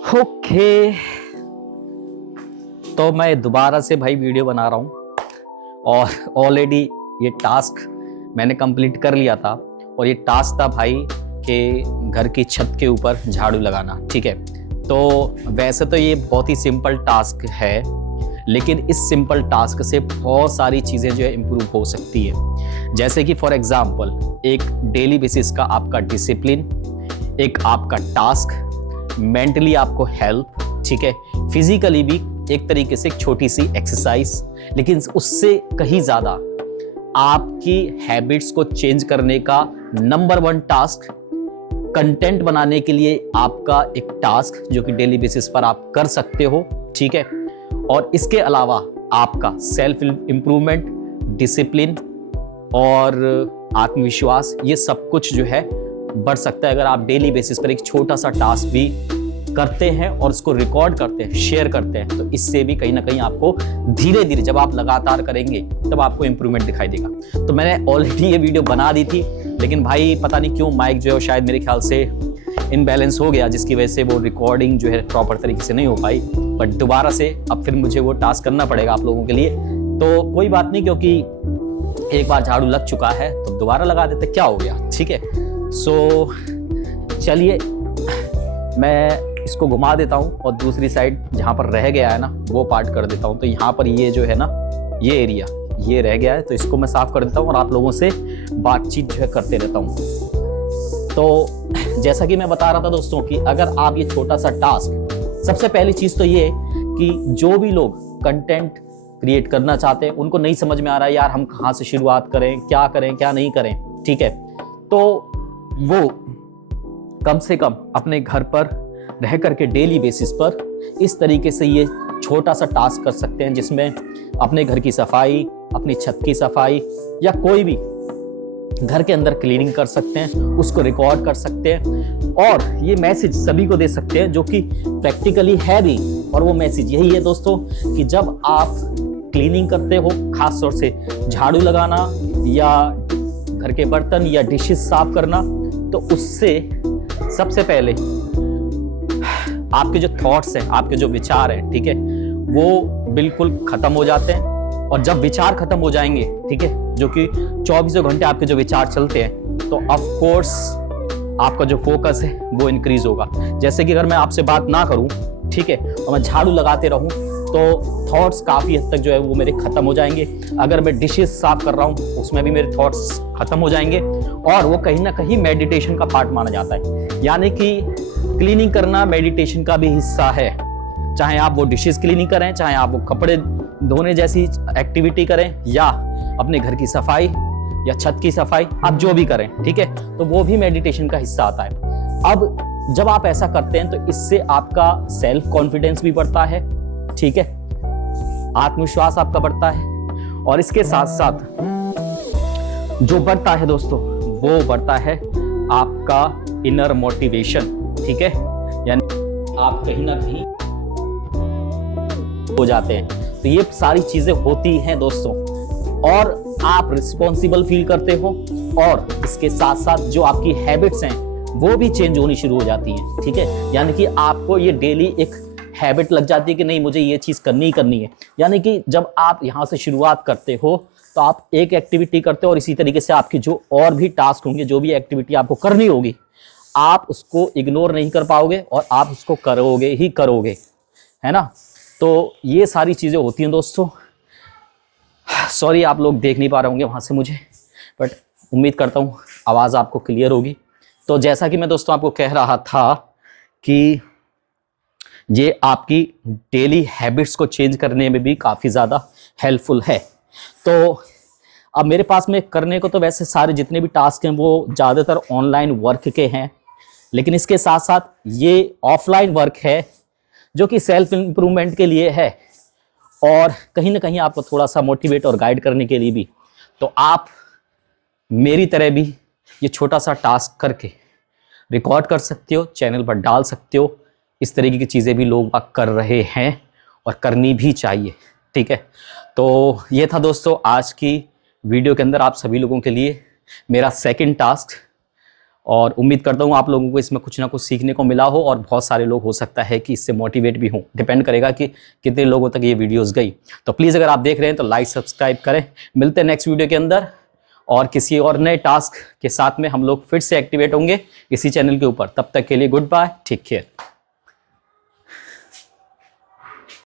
Okay, तो मैं दोबारा से भाई वीडियो बना रहा हूँ और ऑलरेडी ये टास्क मैंने कंप्लीट कर लिया था। और ये टास्क था भाई के घर की छत के ऊपर झाड़ू लगाना। ठीक है, तो वैसे तो ये बहुत ही सिंपल टास्क है, लेकिन इस सिंपल टास्क से बहुत सारी चीज़ें जो है इम्प्रूव हो सकती है। जैसे कि फॉर एग्जांपल एक डेली बेसिस का आपका डिसिप्लिन, एक आपका टास्क, मेंटली आपको हेल्प, ठीक है, फिजिकली भी एक तरीके से एक छोटी सी एक्सरसाइज, लेकिन उससे कहीं ज़्यादा आपकी हैबिट्स को चेंज करने का नंबर 1 टास्क, कंटेंट बनाने के लिए आपका एक टास्क जो कि डेली बेसिस पर आप कर सकते हो। ठीक है, और इसके अलावा आपका सेल्फ इम्प्रूवमेंट, डिसिप्लिन और आत्मविश्वास, ये सब कुछ जो है बढ़ सकता है अगर आप डेली बेसिस पर एक छोटा सा टास्क भी करते हैं और उसको रिकॉर्ड करते हैं, शेयर करते हैं। तो इससे भी कहीं ना कहीं आपको धीरे धीरे, जब आप लगातार करेंगे तब आपको इम्प्रूवमेंट दिखाई देगा। तो मैंने ऑलरेडी ये वीडियो बना दी थी, लेकिन भाई पता नहीं क्यों माइक जो है शायद मेरे ख्याल से इनबैलेंस हो गया, जिसकी वजह से वो रिकॉर्डिंग जो है प्रॉपर तरीके से नहीं हो पाई। बट दोबारा से अब फिर मुझे वो टास्क करना पड़ेगा आप लोगों के लिए। तो कोई बात नहीं, क्योंकि एक बार झाड़ू लग चुका है तो दोबारा लगा देते, क्या हो गया। ठीक है, सो चलिए मैं इसको घुमा देता हूँ और दूसरी साइड जहाँ पर रह गया है ना वो पार्ट कर देता हूँ। तो यहाँ पर ये जो है ना, ये एरिया ये रह गया है, तो इसको मैं साफ कर देता हूँ और आप लोगों से बातचीत जो है करते रहता हूँ। तो जैसा कि मैं बता रहा था दोस्तों कि अगर आप ये छोटा सा टास्क, सबसे पहली चीज तो ये कि जो भी लोग कंटेंट क्रिएट करना चाहते हैं उनको नहीं समझ में आ रहा है यार हम कहाँ से शुरुआत करें क्या नहीं करें। ठीक है, तो वो कम से कम अपने घर पर रह करके डेली बेसिस पर इस तरीके से ये छोटा सा टास्क कर सकते हैं, जिसमें अपने घर की सफाई, अपनी छत की सफाई या कोई भी घर के अंदर क्लीनिंग कर सकते हैं, उसको रिकॉर्ड कर सकते हैं और ये मैसेज सभी को दे सकते हैं जो कि प्रैक्टिकली है भी। और वो मैसेज यही है दोस्तों कि जब आप क्लीनिंग करते हो, खास तौर से झाड़ू लगाना या घर के बर्तन या डिशेस साफ करना, तो उससे सबसे पहले आपके जो थॉट्स हैं, आपके जो विचार हैं, ठीक है, वो बिल्कुल खत्म हो जाते हैं। और जब विचार खत्म हो जाएंगे, ठीक है, जो कि 24 घंटे आपके जो विचार चलते हैं, तो ऑफ कोर्स आपका जो फोकस है वो इंक्रीज होगा। जैसे कि अगर मैं आपसे बात ना करूं, ठीक है, और मैं झाड़ू लगाते रहूं, तो थॉट्स काफी हद तक जो है वो मेरे खत्म हो जाएंगे। अगर मैं डिशेस साफ कर रहा हूं, उसमें भी मेरे थॉट्स खत्म हो जाएंगे और वो कहीं ना कहीं मेडिटेशन का पार्ट माना जाता है। यानी कि क्लीनिंग करना मेडिटेशन का भी हिस्सा है। चाहे आप वो डिशेस क्लीनिंग करें, चाहे आप वो कपड़े धोने जैसी एक्टिविटी करें या अपने घर की सफाई या छत की सफाई, आप जो भी करें, ठीक है, तो वो भी मेडिटेशन का हिस्सा आता है। अब जब आप ऐसा करते हैं तो इससे आपका सेल्फ कॉन्फिडेंस भी बढ़ता है, ठीक है, आत्मविश्वास आपका बढ़ता है और इसके साथ साथ जो बढ़ता है दोस्तों वो बढ़ता है आपका इनर मोटिवेशन। ठीक है, यानी आप कहीं ना कहीं हो जाते हैं। तो ये सारी चीजें होती हैं दोस्तों, और आप रिस्पॉन्सिबल फील करते हो और इसके साथ साथ जो आपकी हैबिट्स हैं वो भी चेंज होनी शुरू हो जाती हैं। ठीक है, यानी कि आपको ये डेली एक हैबिट लग जाती है कि नहीं मुझे ये चीज करनी ही करनी है। यानी कि जब आप यहाँ से शुरुआत करते हो तो आप एक एक्टिविटी करते हो और इसी तरीके से आपकी जो और भी टास्क होंगे, जो भी एक्टिविटी आपको करनी होगी, आप उसको इग्नोर नहीं कर पाओगे और आप उसको करोगे ही करोगे, है ना। तो ये सारी चीज़ें होती हैं दोस्तों। सॉरी आप लोग देख नहीं पा रहे होंगे वहाँ से मुझे, बट उम्मीद करता हूँ आवाज़ आपको क्लियर होगी। तो जैसा कि मैं दोस्तों आपको कह रहा था कि ये आपकी डेली हैबिट्स को चेंज करने में भी काफ़ी ज़्यादा हेल्पफुल है। तो अब मेरे पास में करने को तो वैसे सारे जितने भी टास्क हैं वो ज़्यादातर ऑनलाइन वर्क के हैं, लेकिन इसके साथ साथ ये ऑफलाइन वर्क है जो कि सेल्फ इम्प्रूवमेंट के लिए है और कहीं ना कहीं आपको थोड़ा सा मोटिवेट और गाइड करने के लिए भी। तो आप मेरी तरह भी ये छोटा सा टास्क करके रिकॉर्ड कर सकते हो, चैनल पर डाल सकते हो। इस तरीके की चीज़ें भी लोग कर रहे हैं और करनी भी चाहिए। ठीक है, तो ये था दोस्तों आज की वीडियो के अंदर आप सभी लोगों के लिए मेरा सेकंड टास्क। और उम्मीद करता हूँ आप लोगों को इसमें कुछ ना कुछ सीखने को मिला हो और बहुत सारे लोग हो सकता है कि इससे मोटिवेट भी हों। डिपेंड करेगा कि कितने लोगों तक ये वीडियोस गई। तो प्लीज़ अगर आप देख रहे हैं तो लाइक सब्सक्राइब करें। मिलते हैं नेक्स्ट वीडियो के अंदर और किसी और नए टास्क के साथ में हम लोग फिर से एक्टिवेट होंगे इसी चैनल के ऊपर। तब तक के लिए गुड बाय, टेक केयर।